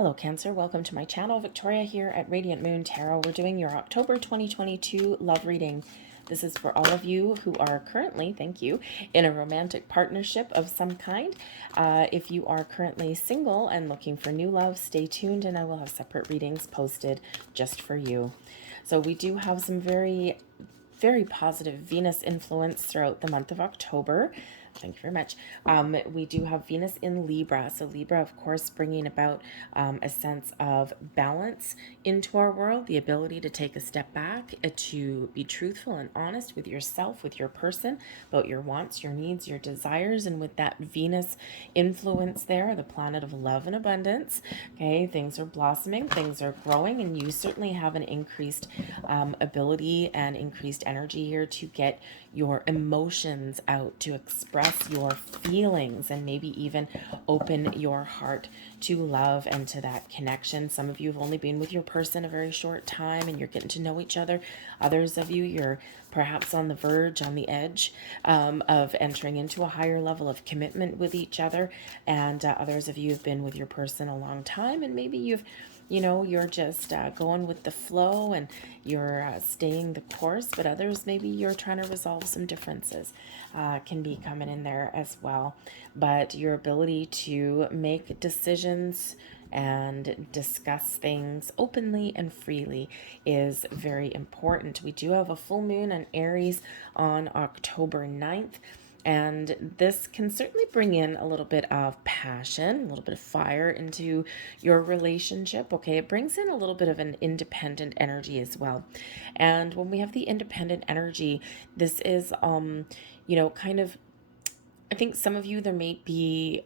Hello Cancer, welcome to my channel. Victoria here at Radiant Moon Tarot. We're doing your October 2022 love reading. This is for all of you who are currently, thank you, in a romantic partnership of some kind. If you are currently single and looking for new love, stay tuned and I will have separate readings posted just for you. So we do have some very positive Venus influence throughout the month of October. Thank you very much. We do have Venus in Libra. So Libra, of course, bringing about a sense of balance into our world, the ability to take a step back, to be truthful and honest with yourself, with your person, about your wants, your needs, your desires. And with that Venus influence there, the planet of love and abundance, okay, things are blossoming, things are growing, and you certainly have an increased ability and increased energy here to get your emotions out, to express your feelings, and maybe even open your heart to love and to that connection. Some of you have only been with your person a very short time and you're getting to know each other. Others of you, you're perhaps on the verge, on the edge of entering into a higher level of commitment with each other. And others of you have been with your person a long time, and maybe you're just going with the flow and you're staying the course, but others, maybe you're trying to resolve some differences, can be coming in there as well. But your ability to make decisions and discuss things openly and freely is very important. We do have a full moon on Aries on October 9th. And this can certainly bring in a little bit of passion, a little bit of fire into your relationship. Okay, it brings in a little bit of an independent energy as well. And when we have the independent energy, this is, kind of, I think some of you, there may be,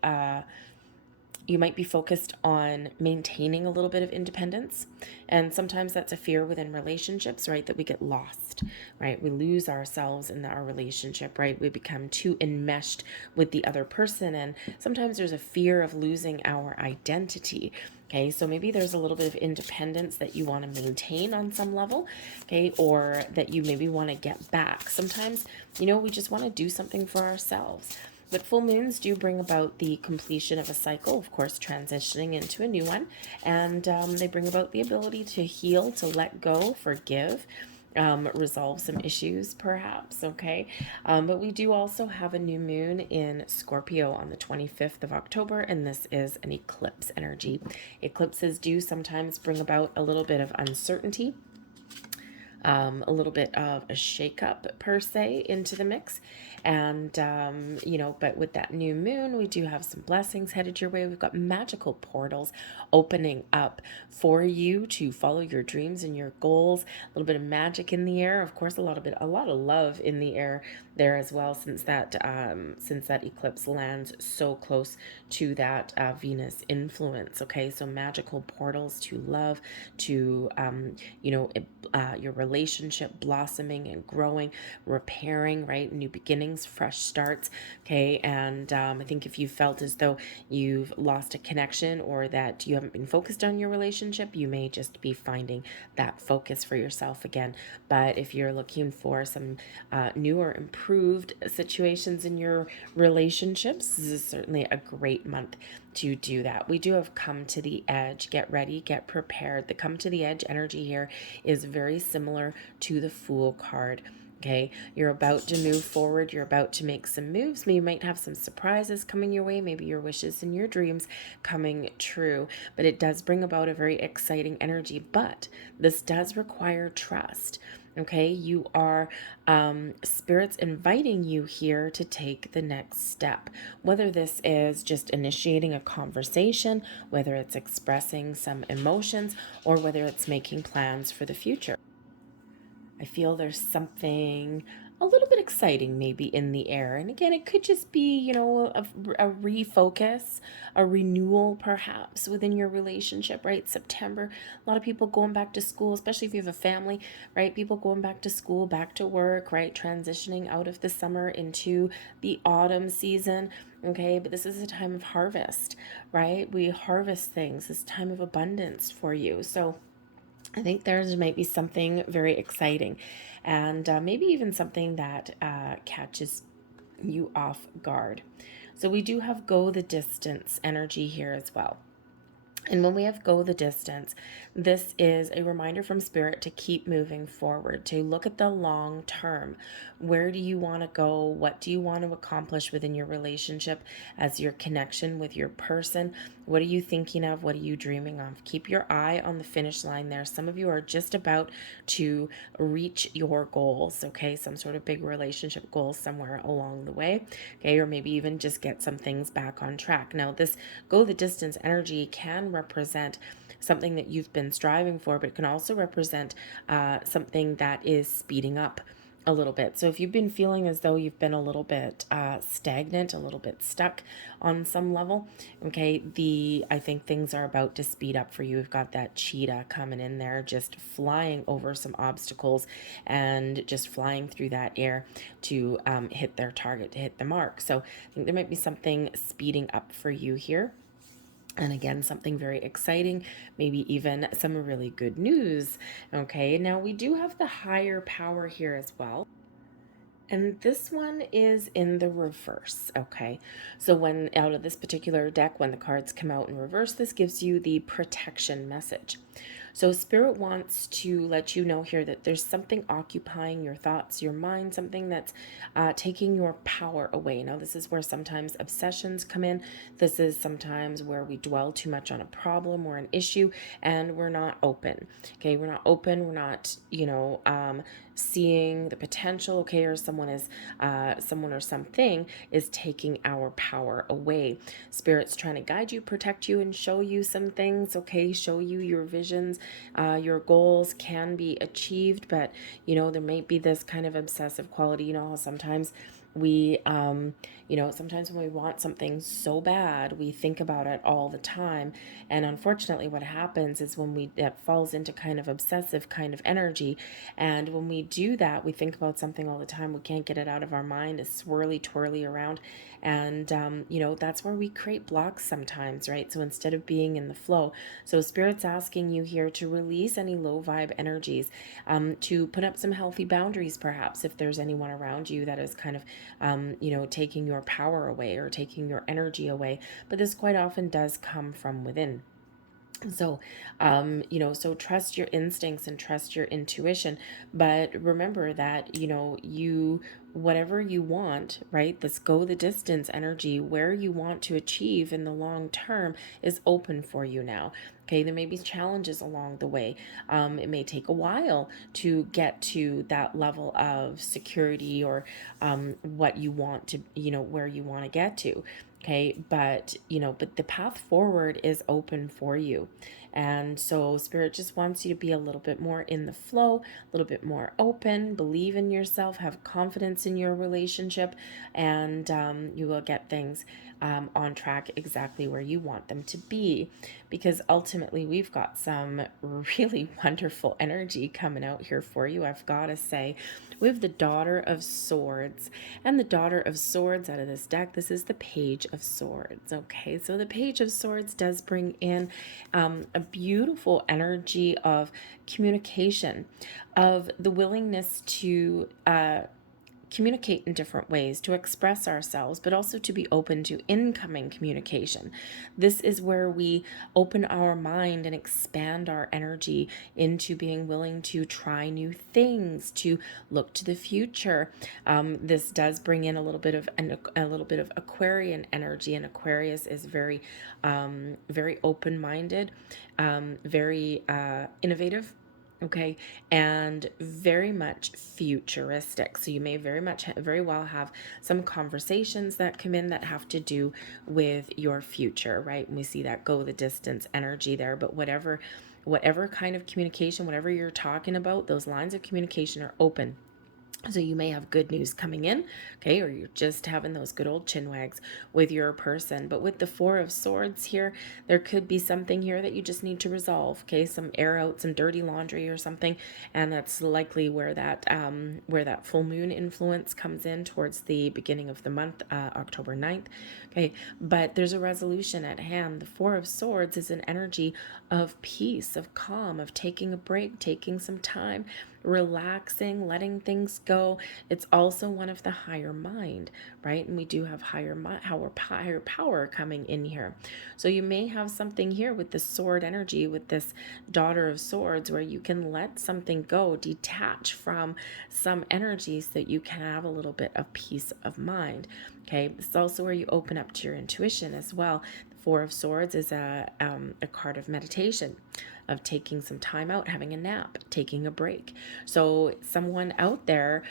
you might be focused on maintaining a little bit of independence. And sometimes that's a fear within relationships, right? That we get lost, right? We lose ourselves in our relationship, right? We become too enmeshed with the other person. And sometimes there's a fear of losing our identity. Okay, so maybe there's a little bit of independence that you want to maintain on some level, okay, or that you maybe want to get back. Sometimes, we just want to do something for ourselves. But full moons do bring about the completion of a cycle, of course, transitioning into a new one. And they bring about the ability to heal, to let go, forgive, resolve some issues, perhaps, okay? But we do also have a new moon in Scorpio on the 25th of October, and this is an eclipse energy. Eclipses do sometimes bring about a little bit of uncertainty, a little bit of a shakeup per se into the mix. And, but with that new moon, we do have some blessings headed your way. We've got magical portals opening up for you to follow your dreams and your goals. A little bit of magic in the air. Of course, a lot of love in the air there as well, since that eclipse lands so close to that Venus influence. Okay, so magical portals to love, to your relationship blossoming and growing, repairing, right? New beginnings, fresh starts. Okay, and I think if you felt as though you've lost a connection or that you haven't been focused on your relationship, you may just be finding that focus for yourself again. But if you're looking for some new or improved situations in your relationships, this is certainly a great month to do that. We do have come to the edge. Get ready, get prepared. The come to the edge energy here is very similar to the Fool card. Okay, you're about to move forward. You're about to make some moves. You might have some surprises coming your way. Maybe your wishes and your dreams coming true. But it does bring about a very exciting energy. But this does require trust. Okay, you are spirits inviting you here to take the next step. Whether this is just initiating a conversation, whether it's expressing some emotions, or whether it's making plans for the future. I feel there's something a little bit exciting maybe in the air. And again, it could just be, a refocus, a renewal perhaps within your relationship, right? September, a lot of people going back to school, especially if you have a family, right? People going back to school, back to work, right? Transitioning out of the summer into the autumn season. Okay, but this is a time of harvest, right? We harvest things, this time of abundance for you. So I think there might be something very exciting, and maybe even something that catches you off guard. So we do have go the distance energy here as well. And when we have go the distance, this is a reminder from Spirit to keep moving forward, to look at the long term. Where do you want to go? What do you want to accomplish within your relationship as your connection with your person? What are you thinking of? What are you dreaming of? Keep your eye on the finish line there. Some of you are just about to reach your goals, okay? Some sort of big relationship goals somewhere along the way, okay? Or maybe even just get some things back on track. Now, this go the distance energy can represent something that you've been striving for, but it can also represent something that is speeding up a little bit. So if you've been feeling as though you've been a little bit stagnant, a little bit stuck on some level, okay, I think things are about to speed up for you. We've got that cheetah coming in there, just flying over some obstacles and just flying through that air to hit their target, to hit the mark. So I think there might be something speeding up for you here. And again, something very exciting, maybe even some really good news. Okay, now we do have the higher power here as well. And this one is in the reverse, okay? So when out of this particular deck, when the cards come out in reverse, this gives you the protection message. So Spirit wants to let you know here that there's something occupying your thoughts, your mind, something that's taking your power away. Now, this is where sometimes obsessions come in. This is sometimes where we dwell too much on a problem or an issue and we're not open. Okay, we're not open. We're not, seeing the potential. Okay, or someone or something is taking our power away. Spirit's trying to guide you, protect you, and show you some things. Okay, show you your visions. Your goals can be achieved, but there might be this kind of obsessive quality. How sometimes we sometimes when we want something so bad, we think about it all the time. And unfortunately, what happens is when that falls into kind of obsessive kind of energy. And when we do that, we think about something all the time. We can't get it out of our mind. It's swirly twirly around. And, that's where we create blocks sometimes, right? So instead of being in the flow, so Spirit's asking you here to release any low vibe energies, to put up some healthy boundaries, perhaps, if there's anyone around you that is kind of, taking your power away or taking your energy away. But this quite often does come from within. So, so trust your instincts and trust your intuition, but remember that, whatever you want, right? This go the distance energy, where you want to achieve in the long term is open for you now. Okay, there may be challenges along the way. It may take a while to get to that level of security or what you want to, where you want to get to. Okay, but the path forward is open for you. And so Spirit just wants you to be a little bit more in the flow, a little bit more open, believe in yourself, have confidence in your relationship, and you will get things on track exactly where you want them to be. Because ultimately, we've got some really wonderful energy coming out here for you, I've got to say. We have the Daughter of Swords. And the Daughter of Swords out of this deck, this is the Page of Swords. Okay, so the Page of Swords does bring in a beautiful energy of communication, of the willingness to communicate in different ways, to express ourselves, but also to be open to incoming communication. This is where we open our mind and expand our energy into being willing to try new things, to look to the future. This does bring in a little bit of Aquarian energy, and Aquarius is very, very open-minded, very innovative. Okay, and very much futuristic. So you may very well have some conversations that come in that have to do with your future, right? And we see that go the distance energy there, but whatever kind of communication, whatever you're talking about, those lines of communication are open. So you may have good news coming in, okay, or you're just having those good old chinwags with your person. But with the Four of Swords here, there could be something here that you just need to resolve, okay, some air out, some dirty laundry or something, and that's likely where that full moon influence comes in towards the beginning of the month, October 9th, okay. But there's a resolution at hand. The Four of Swords is an energy of peace, of calm, of taking a break, taking some time, relaxing, letting things go. ego. It's also one of the higher mind, right? And we do have higher power coming in here. So you may have something here with the sword energy, with this daughter of swords, where you can let something go, detach from some energies so that you can have a little bit of peace of mind. Okay, it's also where you open up to your intuition as well. The Four of Swords is a card of meditation, of taking some time out, having a nap, taking a break. So someone out there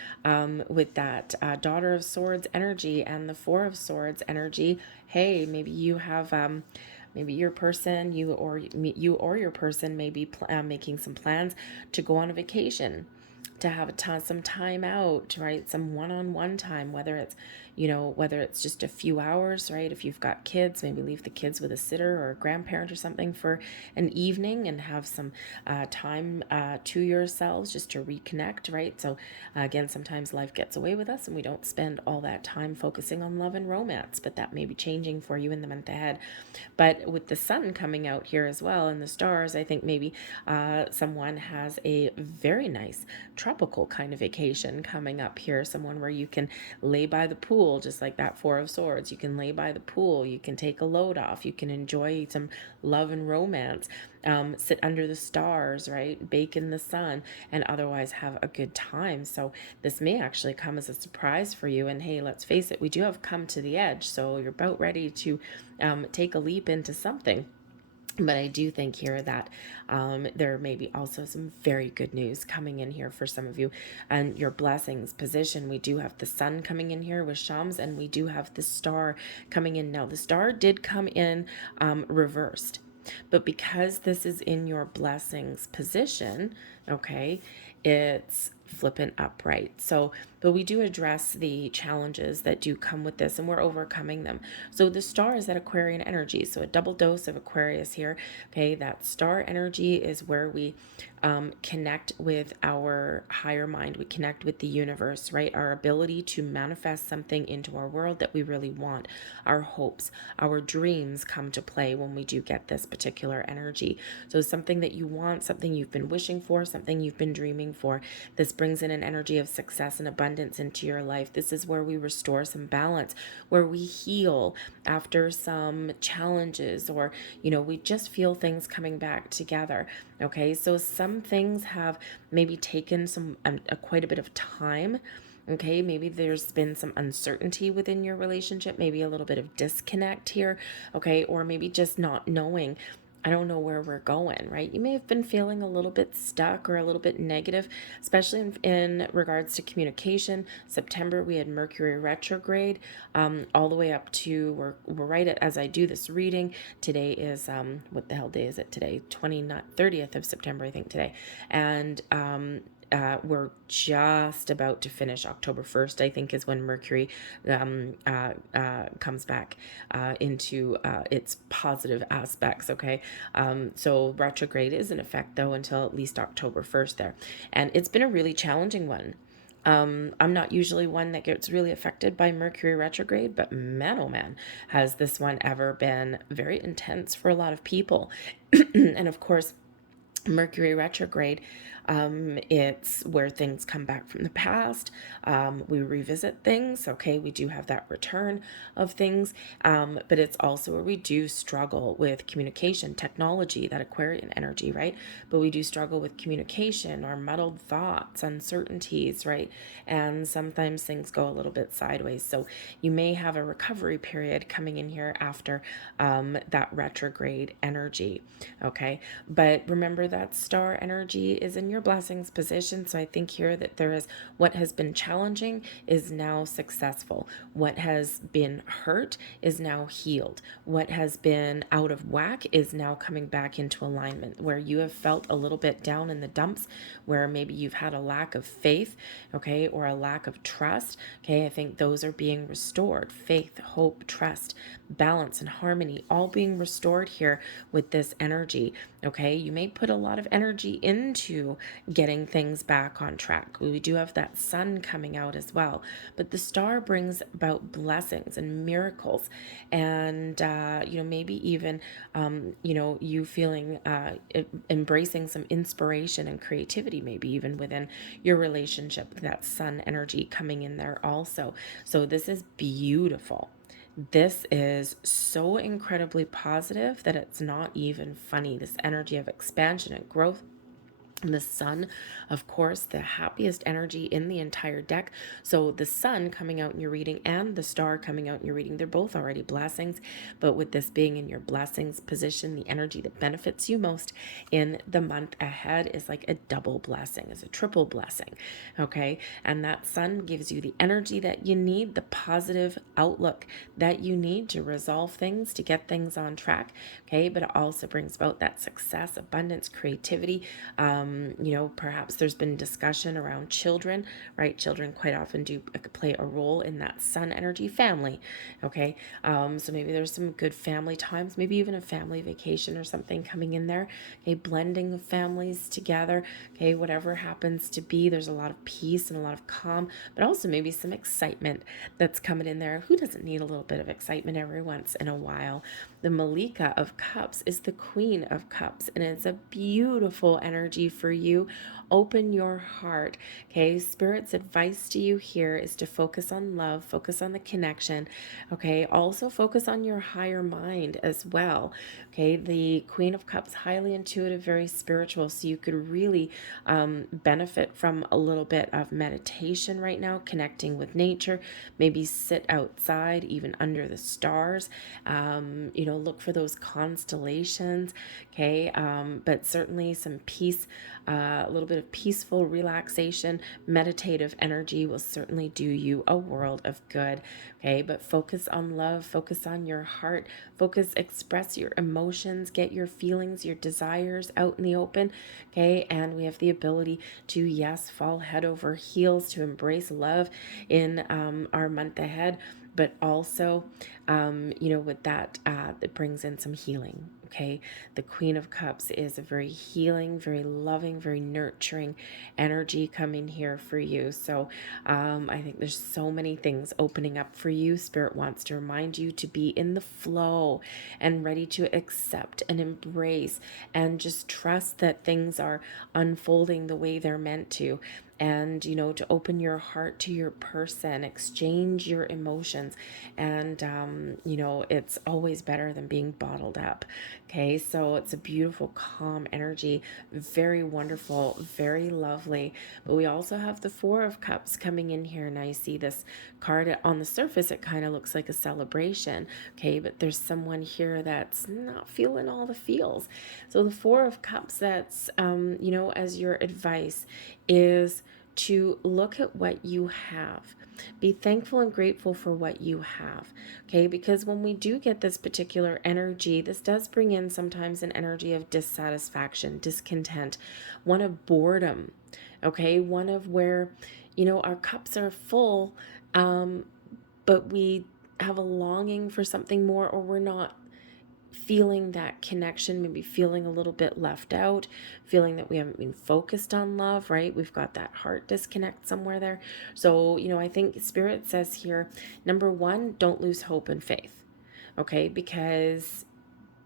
with that daughter of swords energy and the Four of Swords energy, hey, maybe you have maybe your person, you or your person may be making some plans to go on a vacation, to have some time out, right? Some one-on-one time, whether it's, whether it's just a few hours, right? If you've got kids, maybe leave the kids with a sitter or a grandparent or something for an evening and have some time to yourselves just to reconnect, right? So again, sometimes life gets away with us and we don't spend all that time focusing on love and romance, but that may be changing for you in the month ahead. But with the sun coming out here as well and the stars, I think maybe someone has a very nice tropical kind of vacation coming up here. Someone where you can lay by the pool, just like that Four of Swords. You can lay by the pool. You can take a load off. You can enjoy some love and romance. Sit under the stars, right? Bake in the sun, and otherwise have a good time. So this may actually come as a surprise for you. And hey, let's face it, we do have come to the edge. So you're about ready to take a leap into something. But I do think here that there may be also some very good news coming in here for some of you. And your blessings position, we do have the sun coming in here with Shams, and we do have the star coming in. Now, the star did come in reversed. But because this is in your blessings position, okay, it's flipping upright. So, but we do address the challenges that do come with this, and we're overcoming them. So the star is that Aquarian energy. So a double dose of Aquarius here. Okay, that star energy is where we connect with our higher mind. We connect with the universe, right? Our ability to manifest something into our world that we really want. Our hopes, our dreams come to play when we do get this particular energy. So something that you want, something you've been wishing for, something you've been dreaming for. This brings in an energy of success and abundance into your life. This is where we restore some balance, where we heal after some challenges, or, we just feel things coming back together. Okay, so some things have maybe taken some quite a bit of time. Okay, maybe there's been some uncertainty within your relationship, maybe a little bit of disconnect here. Okay, or maybe just not knowing, I don't know where we're going, right? You may have been feeling a little bit stuck or a little bit negative, especially in regards to communication. September, we had Mercury retrograde, all the way up to, we're right at, as I do this reading, today is, what the hell day is it today? 30th of September, I think today. And, we're just about to finish. October 1st, I think, is when Mercury comes back into its positive aspects, okay? So retrograde is in effect, though, until at least October 1st there. And it's been a really challenging one. I'm not usually one that gets really affected by Mercury retrograde, but man, oh man, has this one ever been very intense for a lot of people. And of course, Mercury retrograde, it's where things come back from the past. We revisit things. Okay, we do have that return of things, but it's also where we do struggle with communication, technology, that Aquarian energy, right? But we do struggle with communication, our muddled thoughts, uncertainties, right? And sometimes things go a little bit sideways. So you may have a recovery period coming in here after that retrograde energy. Okay, but remember that star energy is in your blessings position. So I think here that there is, what has been challenging is now successful. What has been hurt is now healed. What has been out of whack is now coming back into alignment. Where you have felt a little bit down in the dumps, where maybe you've had a lack of faith, okay, or a lack of trust, okay, I think those are being restored. Faith, hope, trust, balance, and harmony, all being restored here with this energy. Okay, you may put a lot of energy into getting things back on track. We do have that sun coming out as well, but the star brings about blessings and miracles, and maybe even you feeling embracing some inspiration and creativity, maybe even within your relationship. That sun energy coming in there also. So this is beautiful. This is so incredibly positive that it's not even funny. This energy of expansion and growth. And the sun, of course, the happiest energy in the entire deck. So the sun coming out in your reading and the star coming out in your reading, they're both already blessings. But with this being in your blessings position, the energy that benefits you most in the month ahead is like a double blessing, is a triple blessing. Okay. And that sun gives you the energy that you need, the positive outlook that you need to resolve things, to get things on track. Okay. But it also brings about that success, abundance, creativity. Perhaps there's been discussion around children, right? Children quite often do play a role in that sun energy, family. Okay. So maybe there's some good family times, maybe even a family vacation or something coming in there. Okay. Blending of families together. Okay. Whatever happens to be, there's a lot of peace and a lot of calm, but also maybe some excitement that's coming in there. Who doesn't need a little bit of excitement every once in a while? The Malika of Cups is the Queen of Cups, and it's a beautiful energy for you. Open your heart. Okay. Spirit's advice to you here is to focus on love, focus on the connection. Okay. Also focus on your higher mind as well. Okay. The Queen of Cups, highly intuitive, very spiritual. So you could really benefit from a little bit of meditation right now, connecting with nature. Maybe sit outside, even under the stars. Look for those constellations. Okay. But certainly some peace, a little bit of peaceful relaxation, meditative energy will certainly do you a world of good. Okay. But focus on love, focus on your heart, express your emotions, get your feelings, your desires out in the open. Okay. And we have the ability to, yes, fall head over heels, to embrace love in our month ahead. But also, with that, it brings in some healing. Okay. The Queen of Cups is a very healing, very loving, very nurturing energy coming here for you. So I think there's so many things opening up for you. Spirit wants to remind you to be in the flow and ready to accept and embrace and just trust that things are unfolding the way they're meant to. And, to open your heart to your person, exchange your emotions. And, it's always better than being bottled up. Okay. So it's a beautiful, calm energy, very wonderful, very lovely. But we also have the Four of Cups coming in here. Now you see this card on the surface, it kind of looks like a celebration. Okay. But there's someone here that's not feeling all the feels. So the Four of Cups, that's, as your advice is to look at what you have. Be thankful and grateful for what you have. Okay. Because when we do get this particular energy, this does bring in sometimes an energy of dissatisfaction, discontent, one of boredom. Okay. One of where, our cups are full, but we have a longing for something more, or we're not feeling that connection, maybe feeling a little bit left out, feeling that we haven't been focused on love, right? We've got that heart disconnect somewhere there. So, I think Spirit says here, number one, don't lose hope and faith. Okay. Because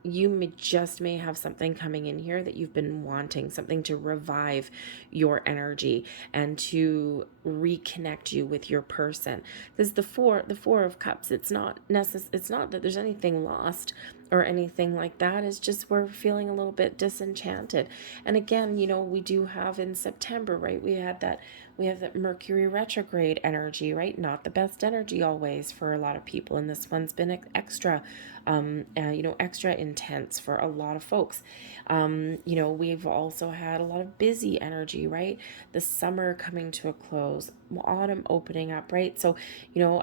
you may have something coming in here that you've been wanting, something to revive your energy and to reconnect you with your person. Because the four of cups, it's not that there's anything lost or anything like that. It's just we're feeling a little bit disenchanted. And again, we do have in September, right? We have that Mercury retrograde energy, right? Not the best energy always for a lot of people. And this one's been extra, extra intense for a lot of folks. We've also had a lot of busy energy, right? The summer coming to a close, autumn opening up, right? So,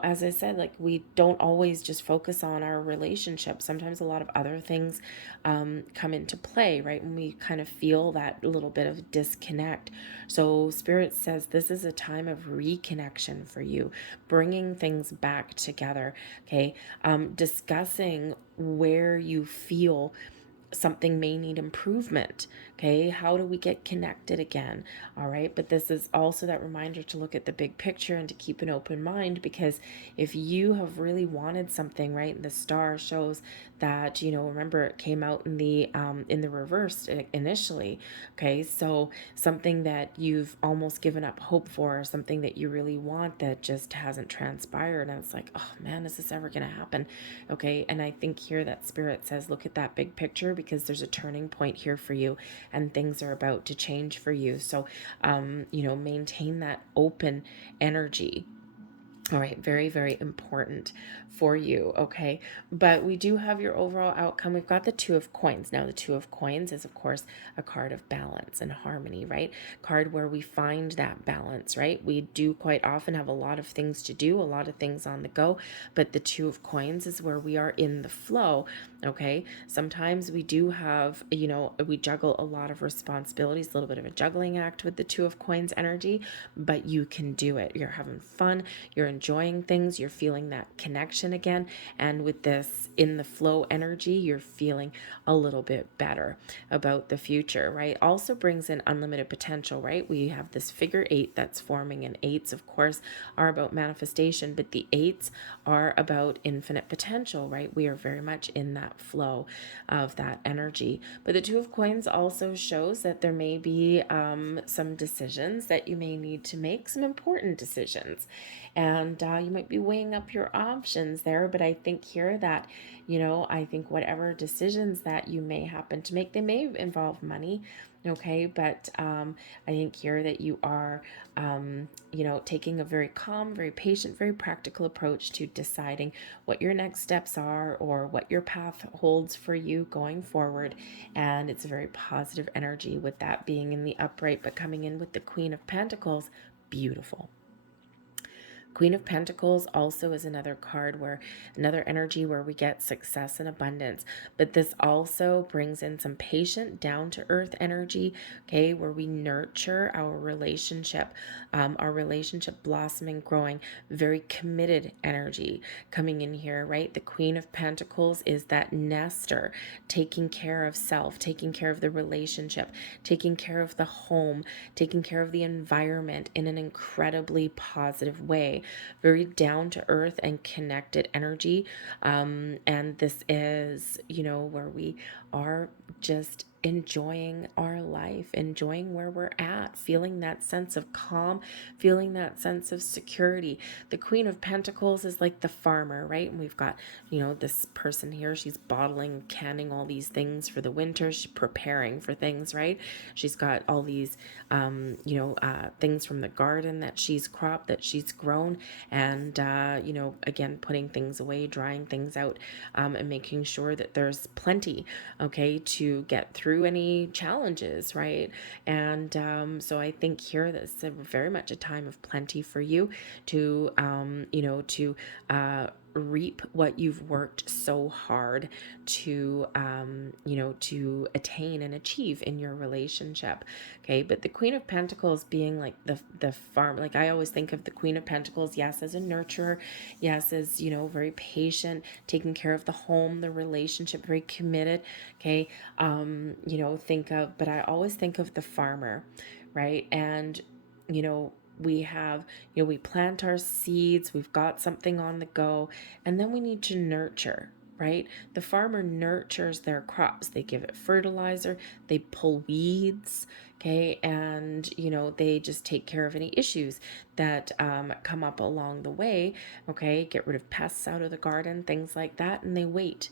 as I said, like we don't always just focus on our relationship. Sometimes a lot of other things come into play, right? When we kind of feel that little bit of disconnect. So Spirit says this is a time of reconnection for you, bringing things back together. Okay. Discussing where you feel something may need improvement. Okay, how do we get connected again? All right, but this is also that reminder to look at the big picture and to keep an open mind, because if you have really wanted something, right, the star shows that, remember, it came out in the reverse initially. Okay, so something that you've almost given up hope for, or something that you really want that just hasn't transpired, and it's like, oh man, is this ever going to happen? Okay, and I think here that spirit says look at that big picture, because there's a turning point here for you, and things are about to change for you. So maintain that open energy. All right, very, very important for you, okay? But we do have your overall outcome. We've got the Two of Coins. Now, the Two of Coins is, of course, a card of balance and harmony, right? Card where we find that balance, right? We do quite often have a lot of things to do, a lot of things on the go, but the Two of Coins is where we are in the flow, okay? Sometimes we do have, we juggle a lot of responsibilities, a little bit of a juggling act with the Two of Coins energy, but you can do it. You're having fun, you're enjoying things, you're feeling that connection again, and with this in the flow energy, you're feeling a little bit better about the future, right? Also brings in unlimited potential, right? We have this figure 8 that's forming, and 8s, of course, are about manifestation, but the 8s are about infinite potential, right? We are very much in that flow of that energy. But the Two of Coins also shows that there may be some decisions that you may need to make, some important decisions, and you might be weighing up your options there. But I think here that, I think whatever decisions that you may happen to make, they may involve money, okay? But I think here that you are, taking a very calm, very patient, very practical approach to deciding what your next steps are, or what your path holds for you going forward. And it's a very positive energy, with that being in the upright, but coming in with the Queen of Pentacles. Beautiful. Queen of Pentacles also is another card, where another energy where we get success and abundance, but this also brings in some patient, down to earth energy, okay, where we nurture our relationship blossoming, growing, very committed energy coming in here, right? The Queen of Pentacles is that nester, taking care of self, taking care of the relationship, taking care of the home, taking care of the environment in an incredibly positive way. Very down to earth and connected energy. And this is, where we are just enjoying our life, enjoying where we're at, feeling that sense of calm, feeling that sense of security. The Queen of Pentacles is like the farmer, right? And we've got, this person here, she's bottling, canning all these things for the winter. She's preparing for things, right? She's got all these, things from the garden that she's cropped, that she's grown, and, again, putting things away, drying things out, and making sure that there's plenty, okay, to get through any challenges, right? And so I think here that it's very much a time of plenty for you to, reap what you've worked so hard to, to attain and achieve in your relationship. Okay, but the Queen of Pentacles being like the farm, like I always think of the Queen of Pentacles, yes, as a nurturer, yes, as, very patient, taking care of the home, the relationship, very committed. Okay, but I always think of the farmer, right? And, we have, we plant our seeds, we've got something on the go, and then we need to nurture, right? The farmer nurtures their crops. They give it fertilizer, they pull weeds, okay, and, they just take care of any issues that come up along the way, okay, get rid of pests out of the garden, things like that, and they wait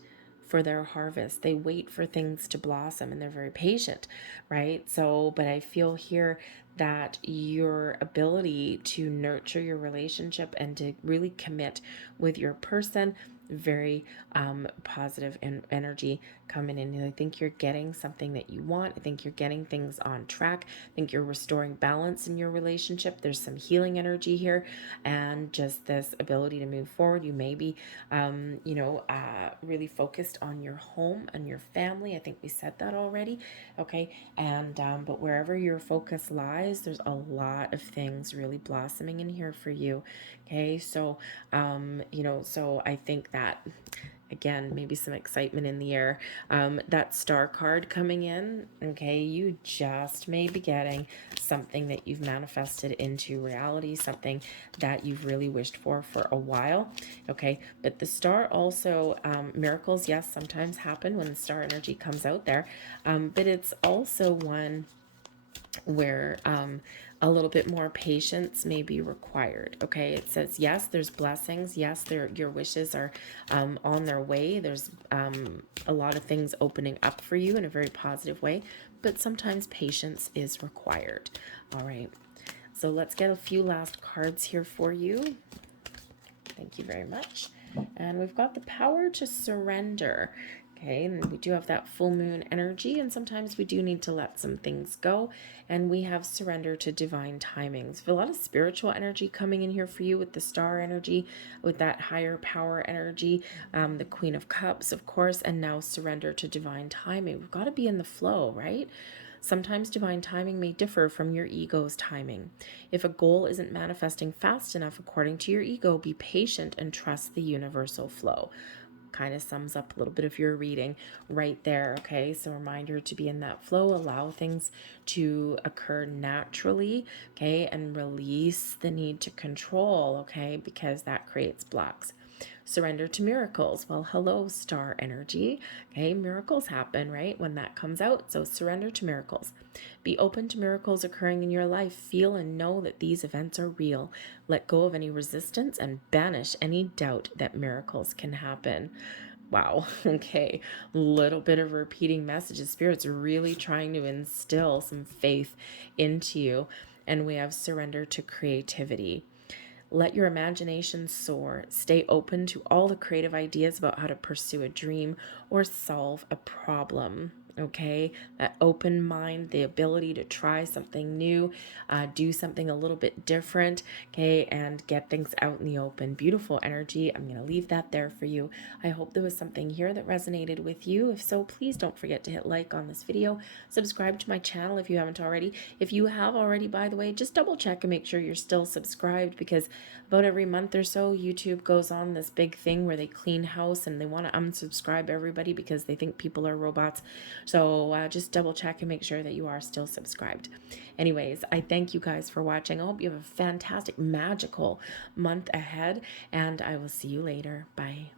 for their harvest. They wait for things to blossom, and they're very patient, right? So, but I feel here that your ability to nurture your relationship and to really commit with your person, very positive and energy coming in. And I think you're getting something that you want. I think you're getting things on track. I think you're restoring balance in your relationship. There's some healing energy here, and just this ability to move forward. You may be, really focused on your home and your family. I think we said that already. Okay. And, but wherever your focus lies, there's a lot of things really blossoming in here for you. Okay. So, so I think that Again, maybe some excitement in the air. That star card coming in, okay, you just may be getting something that you've manifested into reality, something that you've really wished for a while, okay? But the star also, miracles, yes, sometimes happen when the star energy comes out there, but it's also one where a little bit more patience may be required. Okay, it says yes, there's blessings. Yes, your wishes are on their way. There's a lot of things opening up for you in a very positive way, but sometimes patience is required. All right, so let's get a few last cards here for you. Thank you very much. And we've got the power to surrender. Okay, and we do have that full moon energy, and sometimes we do need to let some things go, and we have surrender to divine timings. A lot of spiritual energy coming in here for you with the star energy, with that higher power energy, the Queen of Cups, of course, and now surrender to divine timing. We've got to be in the flow, right? Sometimes divine timing may differ from your ego's timing. If a goal isn't manifesting fast enough according to your ego, be patient and trust the universal flow. Kind of sums up a little bit of your reading right there. Okay, so reminder to be in that flow, allow things to occur naturally, okay, and release the need to control, okay, because that creates blocks. Surrender to miracles. Well, hello, star energy. Okay, miracles happen, right, when that comes out. So surrender to miracles. Be open to miracles occurring in your life. Feel and know that these events are real. Let go of any resistance and banish any doubt that miracles can happen. Wow. Okay. Little bit of repeating messages. Spirit's really trying to instill some faith into you. And we have surrender to creativity. Let your imagination soar. Stay open to all the creative ideas about how to pursue a dream or solve a problem. Okay, that open mind, the ability to try something new, do something a little bit different, okay, and get things out in the open. Beautiful energy. I'm going to leave that there for you. I hope there was something here that resonated with you. If so, please don't forget to hit like on this video. Subscribe to my channel if you haven't already. If you have already, by the way, just double check and make sure you're still subscribed, because about every month or so, YouTube goes on this big thing where they clean house and they want to unsubscribe everybody because they think people are robots. So just double check and make sure that you are still subscribed. Anyways, I thank you guys for watching. I hope you have a fantastic, magical month ahead, and I will see you later. Bye.